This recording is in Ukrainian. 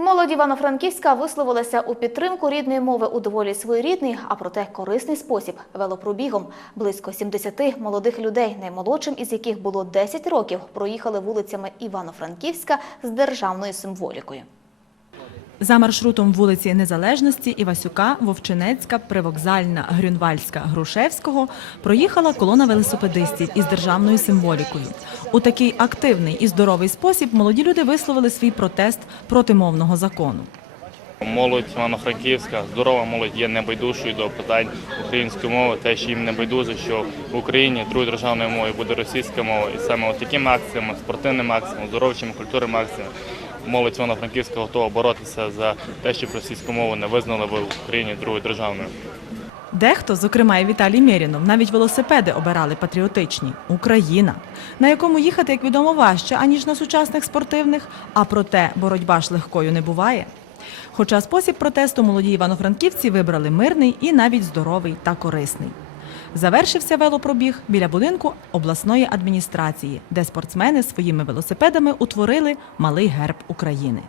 Молодь Івано-Франківська висловилася у підтримку рідної мови у доволі своєрідний, а проте корисний спосіб велопробігом. Близько 70 молодих людей, наймолодшим із яких було 10 років, проїхали вулицями Івано-Франківська з державною символікою. За маршрутом вулиці Незалежності Івасюка, Вовчинецька, Привокзальна, Грюнвальська, Грушевського проїхала колона велосипедистів із державною символікою. У такий активний і здоровий спосіб молоді люди висловили свій протест проти мовного закону. Молодь Івано-Франківська, здорова молодь є небайдужою до питань української мови, те, що їм не байдуже, що в Україні другою державною мовою буде російська мова. І саме такими акціями, спортивними акціями, здоровчими культурними акціями молодь Івано-Франківська готова боротися за те, щоб російську мову не визнали в Україні другою державною. Дехто, зокрема і Віталій Мєрінов, навіть велосипеди обирали патріотичні Україна, на якому їхати, як відомо, важче, аніж на сучасних спортивних, а проте боротьба ж легкою не буває. Хоча спосіб протесту молоді івано-франківці вибрали мирний і навіть здоровий та корисний. Завершився велопробіг біля будинку обласної адміністрації, де спортсмени своїми велосипедами утворили малий герб України.